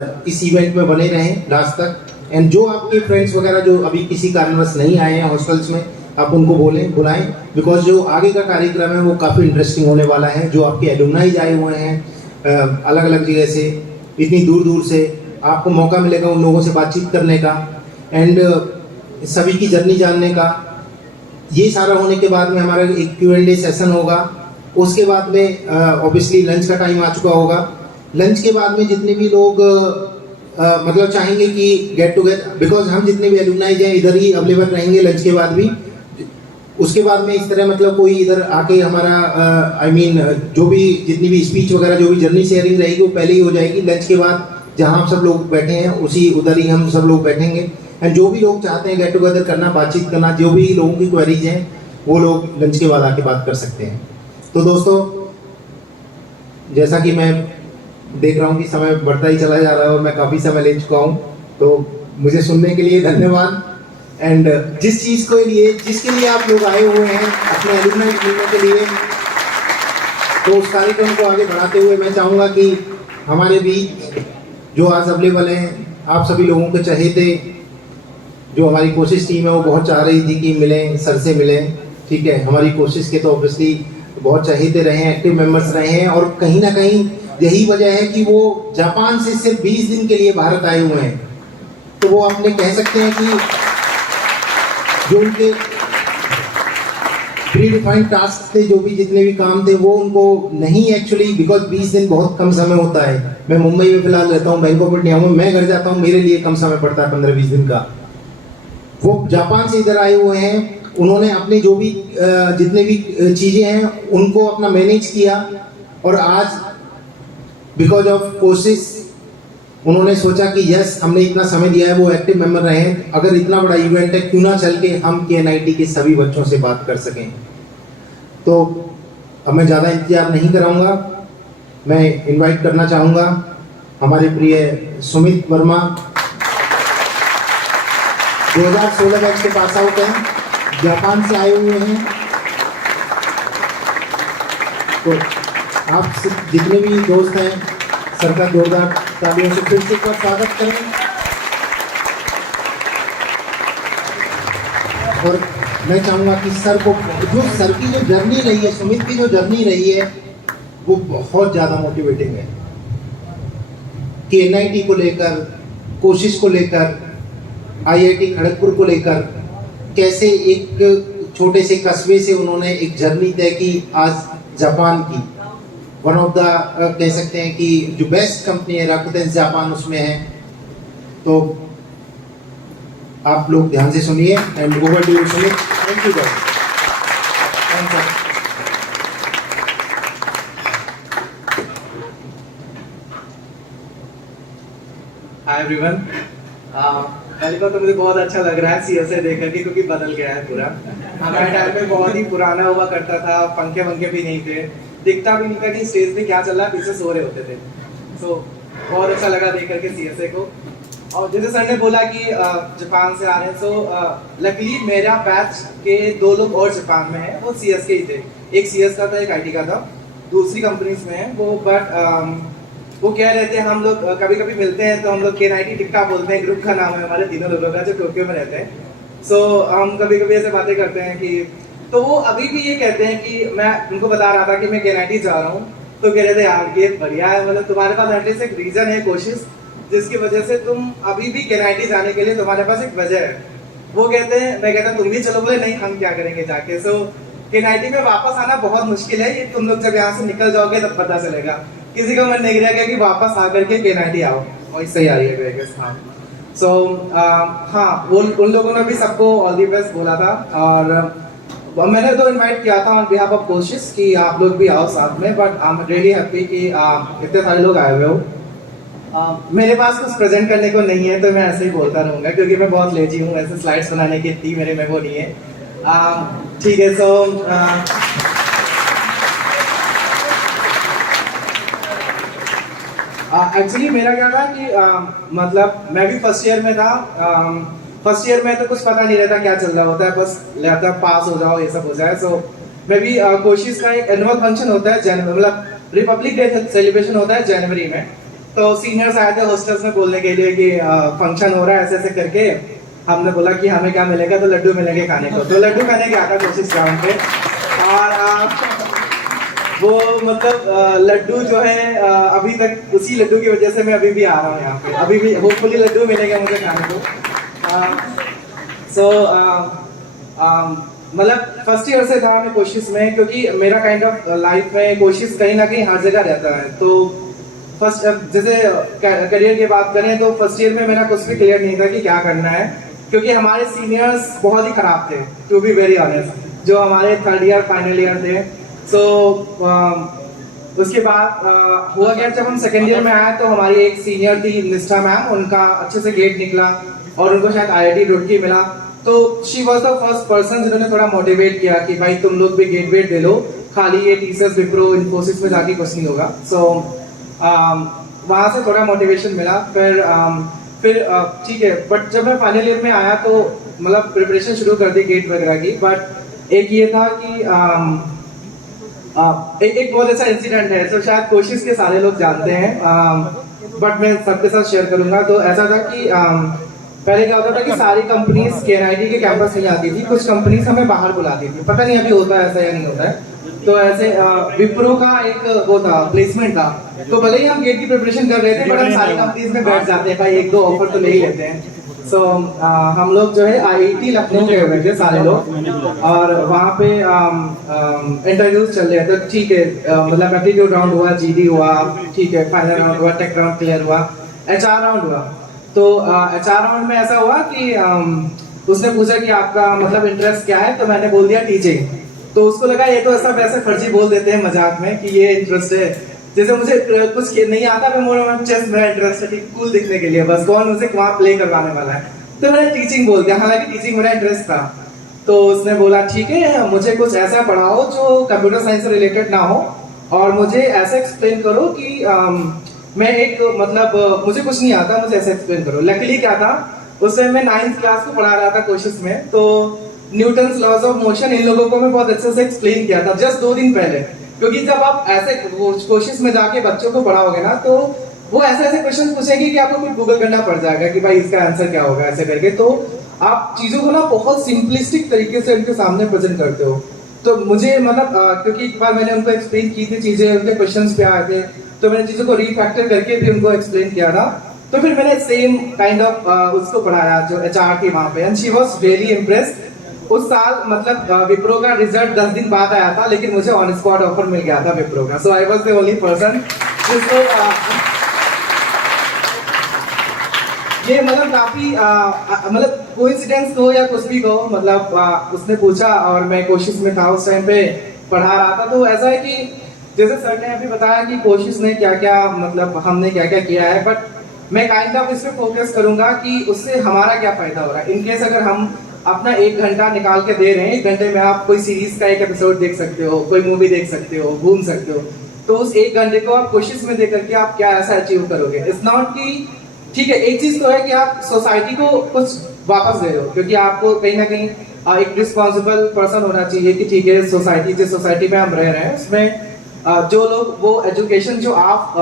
इस इवेंट में बने रहें लास्ट तक। एंड जो आपके फ्रेंड्स वगैरह जो अभी किसी कारणवश नहीं आए हैं हॉस्टल्स में, आप उनको बुलाएं, बिकॉज जो आगे का कार्यक्रम है वो काफ़ी इंटरेस्टिंग होने वाला है। जो आपके एलुमनाइज आए हुए हैं अलग अलग जगह से, इतनी दूर दूर से, आपको मौका मिलेगा उन लोगों से बातचीत करने का एंड सभी की जर्नी जानने का। ये सारा होने के बाद में हमारा एक Q&A सेशन होगा। उसके बाद में ऑब्वियसली लंच का टाइम आ चुका होगा। लंच के बाद में जितने भी लोग मतलब चाहेंगे कि गेट टुगेदर, बिकॉज हम जितने भी एलुमनाइज हैं इधर ही अवेलेबल रहेंगे लंच के बाद भी। उसके बाद में इस तरह मतलब कोई इधर आके हमारा जो भी जितनी भी स्पीच वगैरह जो भी जर्नी शेयरिंग रहेगी वो पहले ही हो जाएगी। लंच के बाद जहाँ हम सब लोग बैठे हैं उसी उधर ही हम सब लोग बैठेंगे। एंड जो भी लोग चाहते हैं गेट टुगेदर करना, बातचीत करना, जो भी लोगों की क्वेरीज हैं वो लोग लंच के बाद आके बात कर सकते हैं। तो दोस्तों, जैसा कि मैं देख रहा हूँ कि समय बढ़ता ही चला जा रहा है और मैं काफ़ी समय ले चुका हूँ, तो मुझे सुनने के लिए धन्यवाद। एंड जिस चीज़ को लिए जिसके लिए आप लोग आए हुए हैं अपने एलुमनाई मिलने के लिए, तो उस कार्यक्रम को आगे बढ़ाते हुए मैं चाहूँगा कि हमारे बीच जो आज अवेलेबल हैं, आप सभी लोगों के चहेते, जो हमारी कोशिश टीम है वो बहुत चाह रही थी कि मिलें, सर से मिलें। ठीक है, हमारी कोशिश के तो ऑब्वियसली बहुत चहेते रहे हैं, एक्टिव मेंबर्स रहे हैं, और कहीं ना कहीं यही वजह है कि वो जापान से सिर्फ 20 दिन के लिए भारत आए हुए हैं। तो वो आपने कह सकते हैं कि जो उनके प्री डिफाइंड टास्क थे, जो भी जितने भी काम थे, वो उनको नहीं एक्चुअली, बिकॉज 20 दिन बहुत कम समय होता है। मैं मुंबई में फिलहाल रहता हूँ, बैंकॉक में नहीं हूँ, मैं घर जाता हूँ, मेरे लिए कम समय पड़ता है 15-20 दिन का। वो जापान से इधर आए हुए हैं, उन्होंने अपने जो भी जितने भी चीज़ें हैं उनको अपना मैनेज किया, और आज बिकॉज ऑफ कोशिश उन्होंने सोचा कि यस, हमने इतना समय दिया है, वो एक्टिव मेंबर रहे हैं, अगर इतना बड़ा इवेंट है क्यों ना चल के हम KNIT के सभी बच्चों से बात कर सकें। तो अब मैं ज़्यादा इंतजार नहीं कराऊंगा, मैं इनवाइट करना चाहूँगा हमारे प्रिय सुमित वर्मा, 2016 बैच के पास आउट हैं, जापान से आए हुए हैं। तो आप जितने भी दोस्त हैं, सर का जोरदार तालियों से फिर से एक बार स्वागत करें। और मैं चाहूँगा कि सर को, जो सर की जो जर्नी रही है, सुमित की जो जर्नी रही है, वो बहुत ज़्यादा मोटिवेटिंग है। KNIT को लेकर, कोशिश को लेकर, IIT खड़गपुर को लेकर, कैसे एक छोटे से कस्बे से उन्होंने एक जर्नी तय की आज जापान की। वन ऑफ द कह सकते हैं कि जो बेस्ट कंपनी है राकुटेन जापान, उसमें है। तो आप लोग ध्यान से सुनिए and over to you Sumit. Thank you guys. Thank you. Hi everyone. पहली बात तो मुझे बहुत अच्छा लग रहा है CSA देख करके, क्योंकि बदल गया है पूरा। हमारे टाइम पे बहुत ही पुराना हुआ करता था, पंखे वंखे भी नहीं थे, दिखता भी नहीं था कि स्टेज पे क्या चल रहा है, पीछे सो रहे होते थे। सो बहुत अच्छा लगा देख करके CSA को। और जैसे सर ने बोला कि जापान से आ रहे हैं, सो लकीली मेरा बैच के 2 लोग और जापान में हैं, वो CS के ही थे। एक CS का था, एक IT का था, दूसरी कंपनीज में है वो। बट वो कह रहे थे, हम लोग कभी कभी मिलते हैं तो हम लोग KNIT टिक्का बोलते हैं, ग्रुप का नाम है हमारे तीनों लोगों का, जो टोक्यो में रहते हैं। सो हम कभी कभी ऐसे बातें करते हैं कि, तो वो अभी भी ये कहते हैं कि मैं उनको बता रहा था कि मैं KNIT जा रहा हूँ, तो कह रहे थे यार ये बढ़िया है, मतलब तुम्हारे पास एटलीस्ट एक रीजन है, कोशिश, जिसकी वजह से तुम अभी भी KNIT जाने के लिए तुम्हारे पास एक वजह है। वो कहते हैं, मैं कहता तुम भी चलो, बोले नहीं हम क्या करेंगे जाके। सो KNIT में वापस आना बहुत मुश्किल है, ये तुम लोग जब यहाँ से निकल जाओगे तब पता चलेगा। किसी का मन नहीं रहेगा कि वापस आकर के KNIT आओ, और सही आ रही है। हाँ, सो हाँ, वो उन लोगों ने भी सबको ऑल दी बेस्ट बोला था, और मैंने तो इनवाइट किया था ऑन बिहाफ ऑफ कोशिश कि आप लोग भी आओ साथ में। But I am really happy कि इतने सारे लोग आए हुए हो। मेरे पास कुछ प्रेजेंट करने को नहीं है, तो मैं ऐसे ही बोलता रहूँगा, क्योंकि मैं बहुत लेजी हूँ, ऐसे स्लाइड्स बनाने की इतनी मेरे में वो नहीं है। ठीक है, सो एक्चुअली मेरा क्या था कि मतलब मैं भी फर्स्ट ईयर में था। फर्स्ट ईयर में तो कुछ पता नहीं रहता क्या चल रहा होता है, बस रहता पास हो जाओ, ये सब हो जाए। सो मैं भी कोशिश का एक एनुअल फंक्शन होता है, मतलब रिपब्लिक डे सेलिब्रेशन होता है जनवरी में। तो सीनियर्स आए थे हॉस्टल्स में बोलने के लिए कि फंक्शन हो रहा है ऐसे ऐसे करके। हमने बोला कि हमें क्या मिलेगा, तो लड्डू मिलेंगे खाने को। तो लड्डू खाने गया था कोशिश ग्राउंड पे, और वो मतलब लड्डू जो है अभी तक उसी लड्डू की वजह से मैं अभी भी आ रहा हूँ यहाँ पे। अभी भी होपफुली लड्डू मिलेगा मुझे खाने को। सो मतलब फर्स्ट ईयर से था मैं कोशिश में, क्योंकि मेरा काइंड ऑफ लाइफ में कोशिश कहीं ना कहीं हर जगह रहता है। तो फर्स्ट जैसे करियर की बात करें तो फर्स्ट ईयर में मेरा कुछ भी क्लियर नहीं था कि क्या करना है, क्योंकि हमारे सीनियर्स बहुत ही खराब थे, टू बी वेरी ऑनेस्ट, जो हमारे थर्ड ईयर फाइनल ईयर थे। सो उसके बाद हुआ गया, जब हम सेकेंड ईयर में आए तो हमारी एक सीनियर थी निष्ठा मैम, उनका अच्छे से गेट निकला और उनको शायद आईआईटी रुड़की मिला। तो she was the first person जिन्होंने थोड़ा मोटिवेट किया कि भाई तुम लोग भी गेट वेट दे लो, खाली ये टीसीएस विप्रो इन्फोसिस में जाके कुछ नहीं होगा। सो वहाँ से थोड़ा मोटिवेशन मिला। फिर ठीक है, बट जब मैं फाइनल ईयर में आया तो मतलब प्रिपरेशन शुरू कर दी गेट वगैरह की। बट एक ये था कि एक बहुत अच्छा इंसिडेंट है, तो शायद कोशिश के सारे लोग जानते हैं, बट मैं सबके साथ शेयर करूंगा। तो ऐसा था कि पहले क्या होता था कि सारी कंपनीज केएनआईटी के कैंपस नहीं आती थी, कुछ कंपनीज हमें बाहर बुलाती थी। पता नहीं अभी होता है ऐसा या नहीं होता है। तो ऐसे विप्रो का एक वो था, प्लेसमेंट था। तो भले ही हम गेट की प्रिपरेशन कर रहे थे, बट हम सारी कंपनीज में बैठ जाते हैं, भाई एक दो ऑफर तो ले ही लेते हैं। सो हम लोग जो है आईआईटी लखनऊ गए हुए थे सारे लोग, और वहाँ पे इंटरव्यूज चल रहे थे। ठीक है, मतलब एप्टीट्यूड राउंड हुआ, जीडी हुआ, ठीक है, फाइनल राउंड हुआ, टेक राउंड क्लियर हुआ, एचआर राउंड हुआ। तो एचआर राउंड में ऐसा हुआ कि उसने पूछा कि आपका मतलब इंटरेस्ट क्या है, तो मैंने बोल दिया टीचिंग। तो उसको लगा ये तो ऐसा वैसे फर्जी बोल देते हैं मजाक में कि ये इंटरेस्ट है, जैसे मुझे कुछ नहीं आता, मैं मोर चेस में इंटरेस्ट है, कूल दिखने के लिए, बस कौन मुझे वहाँ प्ले करवाने वाला है। तो मैंने टीचिंग बोल दिया, हालांकि टीचिंग मेरा इंटरेस्ट था। तो उसने बोला ठीक है, मुझे कुछ ऐसा पढ़ाओ जो कंप्यूटर साइंस से रिलेटेड ना हो, और मुझे ऐसे एक्सप्लेन करो कि मैं एक मतलब मुझे कुछ नहीं आता, मुझे ऐसे एक्सप्लेन करो। लकीली क्या था, उस टाइम मैं 9th क्लास को पढ़ा रहा था कोशिश में, तो न्यूटन्स लॉज ऑफ मोशन इन लोगों को मैं बहुत अच्छे से एक्सप्लेन किया था जस्ट 2 दिन पहले। क्योंकि जब आप ऐसे कोशिश में जाके बच्चों को पढ़ाओगे ना, तो वो ऐसे ऐसे क्वेश्चन पूछेंगे कि आपको कुछ गूगल करना पड़ जाएगा कि भाई इसका आंसर क्या होगा, ऐसे करके। तो आप चीजों को ना बहुत सिंपलिस्टिक तरीके से उनके सामने प्रेजेंट करते हो। तो मुझे मतलब क्योंकि एक बार मैंने उनको एक्सप्लेन की थी चीजें, उनके क्वेश्चंस पे आए थे, तो मैंने चीजों को रीफैक्टर करके भी उनको एक्सप्लेन किया था। तो फिर मैंने सेम काइंड ऑफ उसको पढ़ाया जो एचआर थी वहां पे, and she was really impressed. उस साल मतलब विप्रो का रिजल्ट 10 दिन बाद आया था, लेकिन मुझे ऑन स्पॉट ऑफर मिल गया था विप्रो का। So I was the only person जिसको ये मतलब काफी मतलब कोइंसिडेंस कहो या कुछ भी कहो, मतलब उसने पूछा और मैं कोशिश में था उस टाइम पे, पढ़ा रहा था। तो ऐसा है कि जैसे सर ने अभी बताया कि कोशिश ने क्या क्या मतलब हमने क्या क्या किया है, बट मैं काइंड ऑफ इस पे फोकस करूंगा कि उससे हमारा क्या फायदा हो रहा है। इनकेस अगर हम अपना 1 घंटा निकाल के दे रहे हैं, 1 घंटे में आप कोई सीरीज का एक एपिसोड देख सकते हो, कोई मूवी देख सकते हो, घूम सकते हो, तो उस 1 घंटे को आप कोशिश में दे करके आप क्या ऐसा अचीव करोगे। इट्स नॉट कि ठीक है, एक चीज तो है कि आप सोसाइटी को कुछ वापस दे रहे हो, क्योंकि आपको कहीं ना कहीं एक रिस्पॉन्सिबल पर्सन होना चाहिए कि ठीक है, सोसाइटी जिस सोसाइटी में हम रह रहे हैं उसमें जो लोग वो एजुकेशन जो आप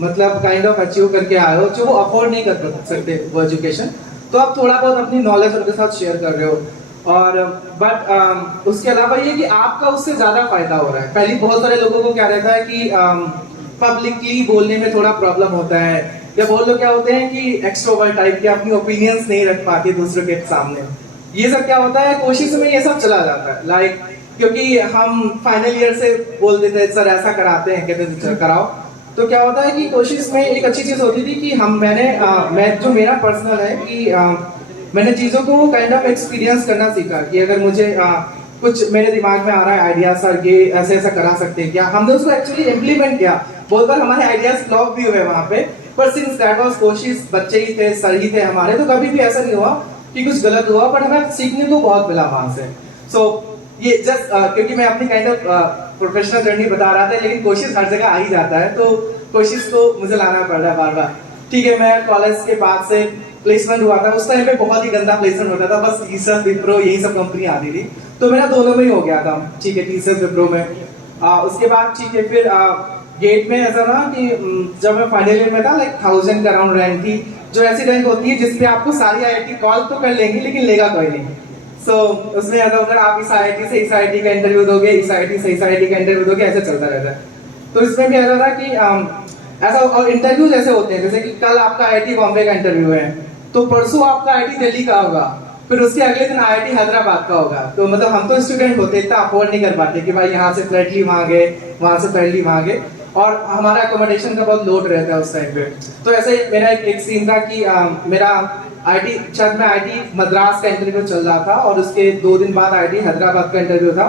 मतलब काइंड ऑफ अचीव करके आए हो, जो वो अफोर्ड नहीं कर सकते वो एजुकेशन, तो आप थोड़ा बहुत अपनी नॉलेज उनके साथ शेयर कर रहे हो। और बट उसके अलावा ये कि आपका उससे ज्यादा फायदा हो रहा है। पहले बहुत सारे लोगों को क्या रहता है कि पब्लिकली बोलने में थोड़ा प्रॉब्लम होता है, या बहुत लोग क्या होते हैं कि एक्सट्रोवर्ट टाइप के, अपनी ओपिनियंस नहीं रख पाते दूसरों के सामने। ये सब क्या होता है, कोशिश में ये सब चला जाता है। लाइक क्योंकि हम फाइनल ईयर से बोल देते हैं सर ऐसा कराते हैं, कहते हैं कराओ, तो क्या होता है कि कोशिश में एक अच्छी चीज होती थी कि मैं जो मेरा पर्सनल है कि मैंने चीजों को काइंड ऑफ एक्सपीरियंस करना सीखा कि अगर मुझे कुछ मेरे दिमाग में आ रहा है आइडिया, सर ये ऐसे ऐसा करा सकते हैं क्या, हमने उसको एक्चुअली इम्प्लीमेंट किया। बहुत बार हमारे आइडियाज फ्लॉप भी हुए वहां पे, पर सिंस दैट वाज कोशिश, बच्चे ही थे, सर ही थे हमारे, तो कभी भी ऐसा नहीं हुआ कि कुछ गलत हुआ, बट हमें सीखने को बहुत मिला वहां से। सो ये जस्ट क्योंकि मैं अपनी काइंड ऑफ प्रोफेशनल जर्नी बता रहा था, लेकिन कोशिश हर जगह आ ही जाता है, तो कोशिश को मुझे लाना पड़ रहा है बार बार। ठीक है, मैं कॉलेज के बाद से प्लेसमेंट हुआ था, उस टाइम पे बहुत ही गंदा प्लेसमेंट होता था, बस टीसीएस विप्रो यही सब कंपनी आती थी, तो मेरा दोनों में ही हो गया था। ठीक है, टीसीएस विप्रो में उसके बाद ठीक है, फिर गेट में ऐसा था कि जब मैं फाइनल ईयर में था लाइक 1000 का अराउंड रैंक थी, जो ऐसी रैंक होती है जिसपे आपको सारी आईआईटी कॉल तो कर लेंगी लेकिन लेगा कोई नहीं। सो उसमें ऐसा होता है आप इस आईआईटी से इस आईआईटी का इंटरव्यू दोगे, इस आईआईटी से इस आईआईटी का इंटरव्यू दोगे, ऐसे चलता रहता है। तो इसमें भी ऐसा था कि ऐसा, और इंटरव्यू जैसे होते हैं जैसे कि कल आपका आईआईटी बॉम्बे का इंटरव्यू है तो परसों आपका आईआईटी दिल्ली का होगा, फिर उसके अगले दिन आईआईटी हैदराबाद का होगा। तो मतलब हम तो स्टूडेंट होते इतना अफोर्ड नहीं कर पाते कि भाई यहाँ से फ्लाइटली वहाँ गए, वहाँ से फ्लाइटली वहाँ गए, और हमारा अकोमोडेशन का बहुत लोड रहता है उस टाइम पे। तो ऐसे मेरा एक सीन था कि मेरा आईआईटी शायद मैं आईआईटी मद्रास का इंटरव्यू चल रहा था और उसके 2 दिन बाद आईआईटी हैदराबाद का इंटरव्यू था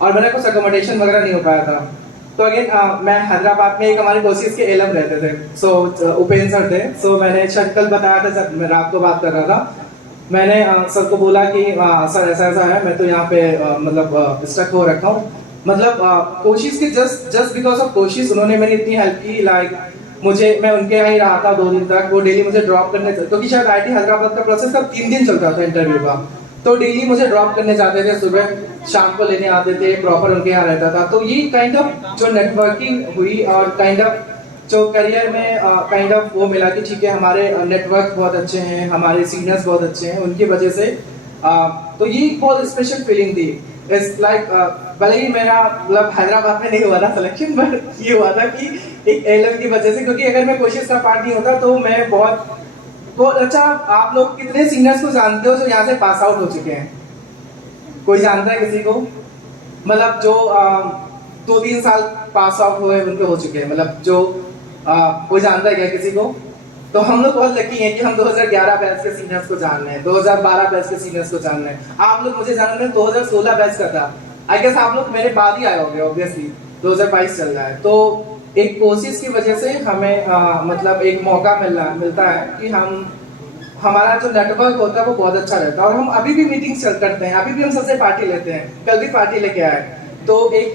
और मेरा कुछ अकोमोडेशन वगैरह नहीं हो पाया था। तो अगेन मैं हैदराबाद में एक हमारे कोशिश के एलम रहते थे, सो उपेंद्र सर थे। सो मैंने शायद कल बताया था जब मैं रात को बात कर रहा था, मैंने सर को बोला कि सर ऐसा ऐसा है, मैं तो यहाँ पे मतलब स्टक हो रखा हूँ। मतलब कोशिश के जस्ट बिकॉज ऑफ कोशिश उन्होंने मेरी इतनी हेल्प की, लाइक मुझे, मैं उनके यहाँ ही रहा था 2 दिन तक, वो डेली मुझे ड्रॉप करने, क्योंकि शायद आईआईटी हैदराबाद का प्रोसेस तब 3 दिन चलता था इंटरव्यू का, तो डेली मुझे ड्रॉप करने जाते थे, सुबह शाम को लेने आते थे, प्रॉपर उनके यहाँ रहता था। तो ये काइंड ऑफ जो नेटवर्किंग हुई और काइंड ऑफ जो करियर में काइंड ऑफ वो मिला कि ठीक है हमारे नेटवर्क बहुत अच्छे हैं, हमारे सीनियर्स बहुत अच्छे हैं, उनकी वजह से तो ये बहुत स्पेशल फीलिंग थी। इट्स लाइक भले ही मेरा मतलब हैदराबाद में नहीं हुआ था सिलेक्शन, बट ये हुआ था कि एक एलएम की वजह से, क्योंकि अगर मैं कोशिश का पार्ट नहीं होता तो मैं बहुत अच्छा। आप लोग कितने सीनियर्स को जानते हो जो यहाँ से पास आउट हो चुके हैं? कोई जानता है किसी को? मतलब जो 2-3 साल पास आउट हुए उनके हो चुके हैं, मतलब जो कोई जानता है क्या किसी को? तो हम लोग बहुत लकी हैं कि हम 2011 बैच के सीनियर्स को जान रहे हैं, 2012 बैच के सीनियर्स को जान रहे हैं। आप लोग मुझे जान रहे हैं 2016 बैच का था, आई गेस आप लोग मेरे बाद ही आए होंगे, ऑब्वियसली 2022 चल रहा है। तो एक कोशिश की वजह से हमें मतलब एक मौका मिलता है कि हमारा जो नेटवर्क होता है वो बहुत अच्छा रहता है, और हम अभी भी मीटिंग्स करते हैं, अभी भी हम सबसे पार्टी लेते हैं, कल भी पार्टी लेके आए। तो एक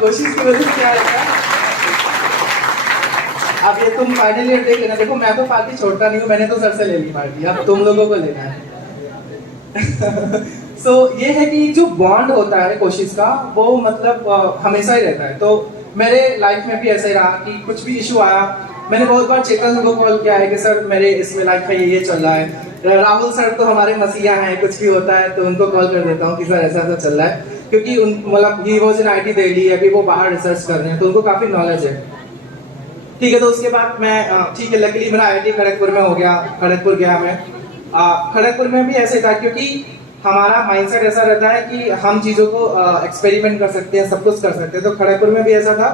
कोशिश की वजह से क्या रहता है, अब ये तुम फाइनल ईयर देख लेना, देखो मैं तो पार्टी छोड़ता नहीं हूँ, मैंने तो सर से ले ली पार्टी, अब तुम लोगों को लेना है। सो ये है कि जो बॉन्ड होता है कोशिश का वो मतलब हमेशा ही रहता है। तो मेरे लाइफ में भी ऐसा ही रहा कि कुछ भी इशू आया, मैंने बहुत बार चेतन को कॉल किया है कि सर मेरे इसमें लाइफ में ये चल रहा है। राहुल सर तो हमारे मसीहा हैं, कुछ भी होता है तो उनको कॉल कर देता हूँ कि सर ऐसा ऐसा चल रहा है, क्योंकि उन मतलब he was in IT Delhi, अभी वो बाहर रिसर्च कर रहे हैं तो उनको काफी नॉलेज है। ठीक है, तो उसके बाद मैं ठीक है लकीली मेरा आईआईटी खड़गपुर में हो गया, खड़गपुर गया मैं। खड़गपुर में भी ऐसे था क्योंकि हमारा माइंडसेट ऐसा रहता है कि हम चीजों को एक्सपेरिमेंट कर सकते हैं, सब कुछ कर सकते हैं। तो खड़गपुर में भी ऐसा था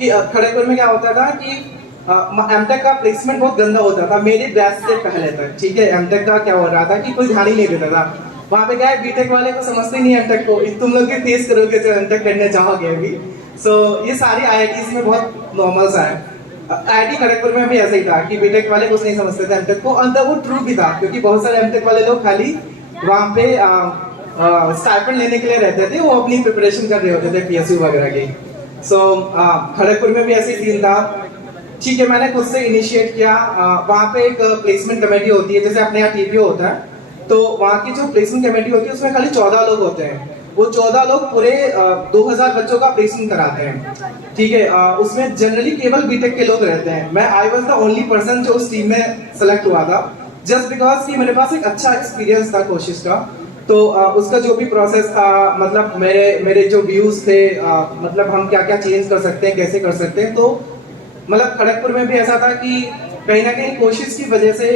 कि खड़गपुर में क्या होता था कि एमटेक का प्लेसमेंट बहुत गंदा होता था मेरे बैच से पहले तक। ठीक है, एमटेक का क्या हो रहा था कि कोई ध्यान ही नहीं देता था। वहाँ पे क्या है, बीटेक वाले को समझते नहीं एमटेक को, तुम लोग भी फेस करोगे जो एमटेक करने चाहोगे अभी। सो ये सारी आईआईटीज में बहुत नॉर्मल सा है। आईआईटी खड़गपुर में भी ऐसा ही था कि बीटेक वाले कुछ नहीं समझते थे एमटेक को, और वो ट्रू भी था क्योंकि बहुत सारे एमटेक वाले लोग खाली वहाँ पे स्टाइपेंड लेने के लिए रहते थे, वो अपनी प्रिपरेशन कर रहे होते थे पीएसयू वगैरह की। सो खड़गपुर में भी ऐसे सीन था। ठीक है, मैंने खुद से इनिशिएट किया। वहाँ पे एक प्लेसमेंट कमेटी होती है, जैसे अपने यहाँ टीपीओ होता है, तो वहाँ की जो प्लेसमेंट कमेटी होती है उसमें खाली 14 लोग होते हैं। वो 14 लोग पूरे 2000 बच्चों का प्लेसमेंट कराते हैं। ठीक है, उसमें जनरली केवल बीटेक के लोग रहते हैं। मैं I was the only person जो उस टीम में सेलेक्ट हुआ था, जस्ट बिकॉज कि मेरे पास एक अच्छा एक्सपीरियंस था कोशिश का। तो उसका जो भी प्रोसेस था, मतलब मेरे जो व्यूज थे, मतलब हम क्या क्या चेंज कर सकते हैं, कैसे कर सकते हैं, तो मतलब खड़गपुर में भी ऐसा था कि कहीं ना कहीं कोशिश की वजह से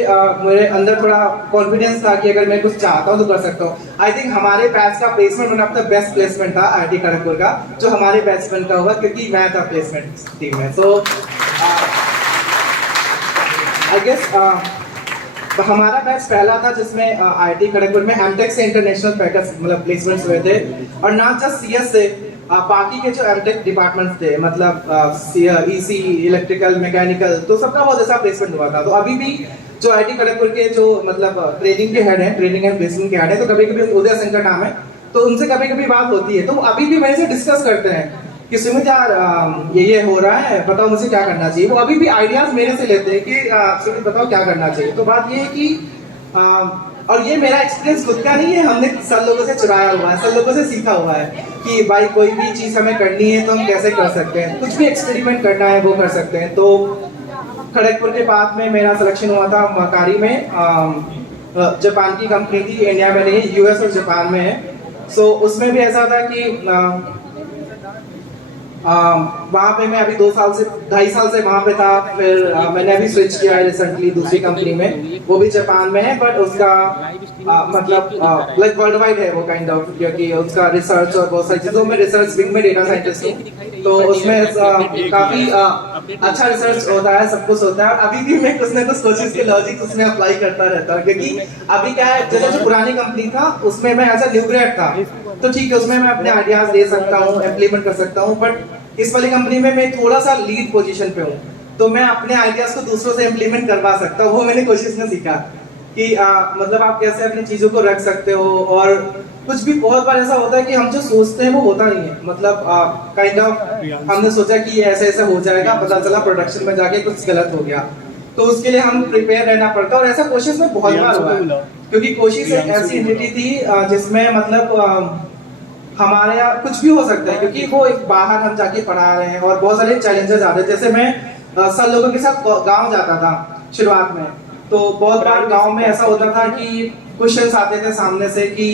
मेरे अंदर थोड़ा कॉन्फिडेंस था कि अगर मैं कुछ चाहता हूँ तो कर सकता हूँ। आई थिंक हमारे बैच का placement one of the best placement था आईआईटी खड़गपुर का, जो हमारे बैचमेंट का हुआ क्योंकि मैं था प्लेसमेंट टीम में। सो आई गेस हमारा बैच पहला था जिसमें आईआईटी खड़गपुर में एमटेक से इंटरनेशनल पैकेज मतलब प्लेसमेंट्स हुए थे, और ना जस्ट सीएस से, बाकी के जो एमटेक डिपार्टमेंट्स थे, मतलब ईसी, इलेक्ट्रिकल, मैकेनिकल, तो सबका बहुत अच्छा प्लेसमेंट हुआ था। तो अभी भी जो आईआईटी खड़गपुर के जो मतलब ट्रेनिंग के हेड हैं, ट्रेनिंग एंड प्लेसमेंट के हेड हैं, तो कभी कभी उदय शंकर नाम है, तो उनसे कभी कभी बात होती है, तो अभी भी मेरे से डिस्कस करते हैं कि सुमित यार ये हो रहा है, बताओ मुझे क्या करना चाहिए। वो अभी भी आइडियाज मेरे से लेते हैं कि सुमित बताओ क्या करना चाहिए। तो बात ये है कि और ये मेरा एक्सपीरियंस खुद का नहीं है, हमने सब लोगों से चुराया हुआ है, सब लोगों से सीखा हुआ है कि भाई कोई भी चीज़ हमें करनी है तो हम कैसे कर सकते हैं, कुछ भी एक्सपेरिमेंट करना है वो कर सकते हैं। तो खड़गपुर के बाद में मेरा सिलेक्शन हुआ था मकारी में, जापान की कंपनी थी, इंडिया में नहीं, यूएस और जापान में है। सो उसमें भी ऐसा था कि वहाँ पे मैं अभी 2.5 साल से वहाँ पे था। फिर मैंने अभी स्विच किया है रिसेंटली दूसरी कंपनी में, वो भी जापान में है, बट उसका मतलब लाइक वर्ल्ड वाइड है वो काइंड ऑफ, क्योंकि उसका रिसर्च और बहुत सारी चीज़ों में रिसर्च विंग में डेटा साइंटिस्ट हूँ, तो उसमें काफ़ी अच्छा रिसर्च होता है, सब कुछ होता है। और अभी भी मैं कुछ ना कुछ कोशिश के लॉजिक उसमें अप्लाई करता रहता हूँ, क्योंकि अभी क्या है, जैसे जो पुरानी कंपनी था उसमें मैं एज अ न्यू ग्रेड था, तो ठीक है उसमें मैं अपने आइडियाज दे सकता हूँ, इम्प्लीमेंट कर सकता हूँ, बट इस वाली कंपनी में मैं थोड़ा सा लीड पोजीशन पे हूँ, तो मैं अपने आइडियाज को दूसरों से इम्प्लीमेंट करवा सकता हूँ। वो मैंने कोशिश में सीखा कि मतलब आप कैसे अपनी चीज़ों को रख सकते हो। और कुछ भी बहुत बार ऐसा होता है कि हम जो सोचते हैं वो होता नहीं है, मतलब काइंड ऑफ हमने सोचा कि ये ऐसे ऐसे हो जाएगा, पता चला प्रोडक्शन में जाके कुछ गलत हो गया, तो उसके लिए हम प्रिपेयर रहना पड़ता है। और ऐसा कोशिश में बहुत बार हुआ है, क्योंकि कोशिश एक ऐसी एंटिटी थी जिसमें मतलब हमारे यहाँ कुछ भी हो सकता है, क्योंकि वो एक बाहर हम जाके पढ़ा रहे हैं और बहुत सारे चैलेंजेस आते हैं। जैसे मैं सब लोगों के साथ गांव जाता था शुरुआत में, तो बहुत बार गांव में ऐसा होता था कि क्वेश्चंस आते थे सामने से कि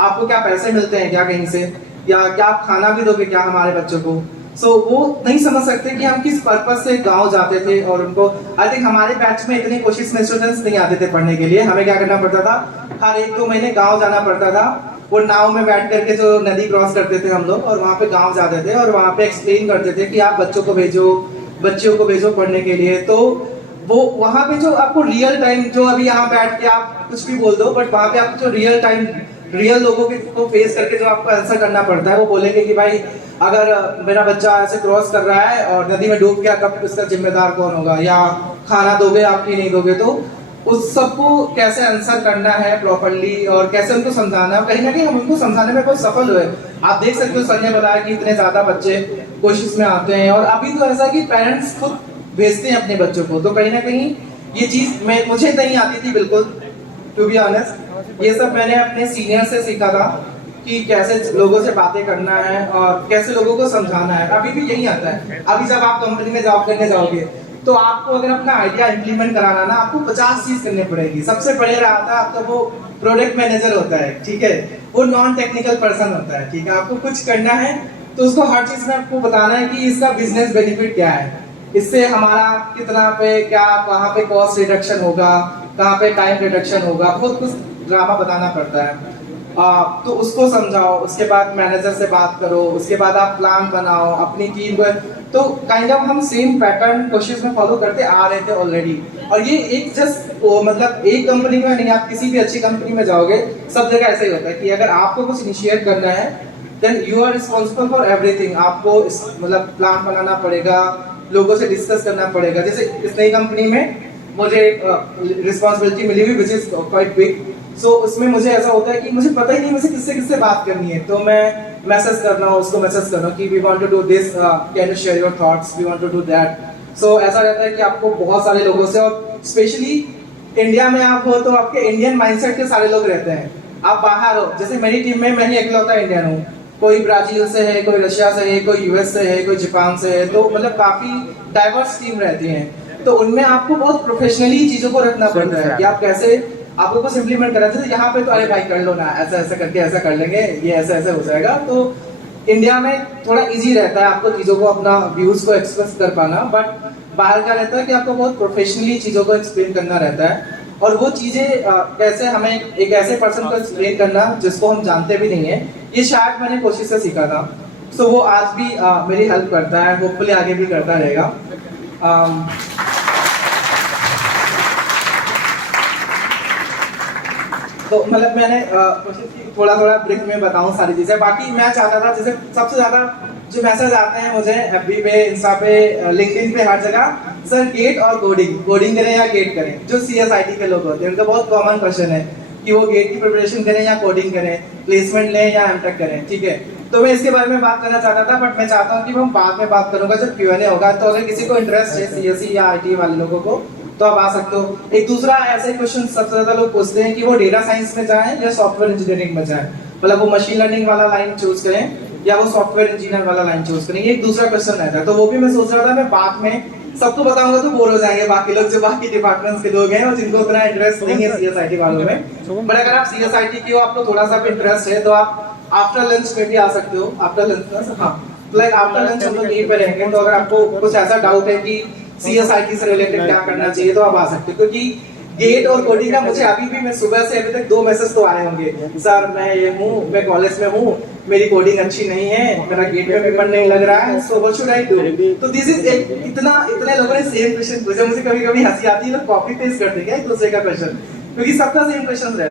आपको क्या पैसे मिलते हैं क्या कहीं से, या क्या आप खाना भी दोगे क्या हमारे बच्चों को। सो वो नहीं समझ सकते कि हम किस पर्पस से गांव जाते थे। और उनको आई थिंक हमारे बैच में इतने कोशिश में स्टूडेंट्स नहीं आते थे पढ़ने के लिए, हमें क्या करना पड़ता था, हर 1-2 महीने गाँव जाना पड़ता था। वो नाव में बैठ करके जो नदी क्रॉस करते थे हम लोग, और वहाँ पे गांव जाते थे और वहाँ पे एक्सप्लेन करते थे कि आप बच्चों को भेजो पढ़ने के लिए। तो वो वहाँ पे जो आपको रियल टाइम, जो अभी यहाँ बैठ के आप कुछ भी बोल दो, बट वहाँ पे आपको जो रियल टाइम रियल लोगों को फेस करके जो आपको आंसर करना पड़ता है, वो बोलेंगे कि भाई अगर मेरा बच्चा ऐसे क्रॉस कर रहा है और नदी में डूब गया तब इसका जिम्मेदार कौन होगा, या खाना दोगे आप कि नहीं दोगे। तो उस सबको कैसे आंसर करना है प्रॉपर्ली और कैसे उनको समझाना है, कहीं ना कहीं हम उनको समझाने में बहुत सफल हुए। आप देख सकते हो सर ने बताया कि इतने ज्यादा बच्चे कोशिश में आते हैं, और अभी तो ऐसा कि पेरेंट्स खुद भेजते हैं अपने बच्चों को, तो कहीं ना कहीं ये चीज मुझे नहीं आती थी बिल्कुल, टू बी ऑनेस्ट। ये सब मैंने अपने सीनियर से सीखा था कि कैसे लोगों से बातें करना है और कैसे लोगों को समझाना है। अभी भी यही आता है। अभी जब आप कंपनी में जॉब करने जाओगे तो आपको अगर अपना आइडिया इंप्लीमेंट कराना ना, आपको 50 चीज करनी पड़ेगी। सबसे पहले आता है आपका वो प्रोडक्ट मैनेजर होता है, ठीक है, वो नॉन टेक्निकल पर्सन होता है, ठीक है। आपको कुछ करना है तो उसको हर चीज में आपको बताना है कि इसका बिजनेस बेनिफिट क्या है, इससे हमारा कितना पे क्या, कहाँ पे कॉस्ट रिडक्शन होगा, कहाँ पे टाइम रिडक्शन होगा, बहुत कुछ ड्रामा बताना पड़ता है। तो उसको समझाओ, उसके बाद मैनेजर से बात करो, उसके बाद आप प्लान बनाओ अपनी टीम को। तो काइंड ऑफ हम सेम पैटर्न कोशिश में फॉलो करते आ रहे थे ऑलरेडी। और ये एक जस्ट मतलब एक कंपनी में नहीं, आप किसी भी अच्छी कंपनी में जाओगे सब जगह ऐसा ही होता है कि अगर आपको कुछ इनिशिएट करना है then you are responsible for everything. आपको मतलब प्लान बनाना पड़ेगा, लोगों से डिस्कस करना पड़ेगा। जैसे इस नई कंपनी में मुझे रिस्पॉन्सिबिलिटी मिली हुई विच इज क्वाइट बिग। सो उसमें मुझे ऐसा होता है कि मुझे पता ही नहीं मुझे किससे बात करनी है, तो मैं मैसेज करना हूँ, उसको मैसेज करना कि we want to do this, can you share your thoughts, we want to do that. So ऐसा रहता है कि आपको बहुत सारे लोगों से, और स्पेशली इंडिया में आप हो तो आपके इंडियन माइंडसेट के सारे लोग रहते हैं। आप बाहर हो, जैसे मेरी टीम में मैं ही इकलौता इंडियन हूँ, कोई ब्राजील से है, कोई रशिया से है, कोई यूएस से है, कोई जापान से है, तो मतलब काफी डाइवर्स टीम रहती है। तो उनमें आपको बहुत प्रोफेशनली चीजों को रखना पड़ता है कि आप कैसे आपको कुछ इम्प्लीमेंट करा। जैसे यहाँ पे तो अरे भाई कर लो ना, ऐसा ऐसा करके ऐसा कर लेंगे, ये ऐसा ऐसा हो जाएगा। तो इंडिया में थोड़ा इजी रहता है आपको चीज़ों को, अपना व्यूज को एक्सप्रेस कर पाना, बट बाहर का रहता है कि आपको बहुत प्रोफेशनली चीज़ों को एक्सप्लेन करना रहता है। और वो चीज़ें कैसे हमें एक ऐसे पर्सन को एक्सप्लेन करना जिसको हम जानते भी नहीं है, ये शायद मैंने कोशिश से सीखा था। सो वो आज भी मेरी हेल्प करता है, होपफुली आगे भी करता रहेगा। तो मतलब मैंने कोशिश की थोड़ा ब्रीफ में बताऊं सारी चीज़ें। बाकी मैं चाहता था, जैसे सबसे ज़्यादा जो मैसेज आते हैं मुझे एफबी पे, इंस्टा पे, लिंक्डइन पे, हर जगह, सर गेट और कोडिंग करें या गेट करें। जो सीएसआईटी के लोग होते हैं उनका बहुत कॉमन क्वेश्चन है कि वो गेट की प्रिपरेशन करें या कोडिंग करें, प्लेसमेंट लें या एमटेक करें, ठीक है। तो मैं इसके बारे में बात करना चाहता था, बट मैं चाहता हूँ कि हम बाद में बात करूंगा जब Q&A होगा। तो अगर किसी को इंटरेस्ट है सीएसई या आईटी वाले लोगों को, तो आप आ सकते हो। एक दूसरा ऐसे क्वेश्चन सबसे ज्यादा लोग पूछते हैं कि वो डेटा साइंस में जाएं या सॉफ्टवेयर इंजीनियरिंग में जाएं, मतलब वो मशीन लर्निंग वाला लाइन चूज करें या वो सॉफ्टवेयर इंजीनियर वाला लाइन चूज करें, ये एक दूसरा क्वेश्चन रहता है। तो वो भी मैं सोच रहा था मैं बाद में सबको बताऊंगा तो बोर हो जाएंगे बाकी लोग, जो बाकी डिपार्टमेंट्स के लोग हैं और जिनको उतना इंटरेस्ट नहीं है सीएसआईटी वालों में। बट अगर आप सीएसआईटी की हो, आपको थोड़ा सा भी इंटरेस्ट है, तो आप आफ्टर लंच में भी आ सकते हो। आफ्टर लंच, हाँ, लाइक आफ्टर लंच हम लोग यहीं पे रहेंगे। तो अगर आपको कुछ ऐसा डाउट है कि सीएसआईटी से रिलेटेड क्या करना चाहिए, तो आप आ सकते हो। क्योंकि गेट और कोडिंग का मुझे अभी भी, मैं सुबह से अभी तक 2 मैसेज तो आए होंगे, सर मैं ये हूँ, मैं कॉलेज में हूँ, मेरी कोडिंग अच्छी नहीं है, मेरा गेट में पेपर नहीं लग रहा है, so what should I do. तो दिस इज इतने लोगों ने सेम क्वेश्चन पूछे, मुझे कभी कभी हंसी आती है, लोग कॉपी पेस्ट करते हैं एक दूसरे का क्वेश्चन, क्योंकि सबका सेम क्वेश्चन रहता है।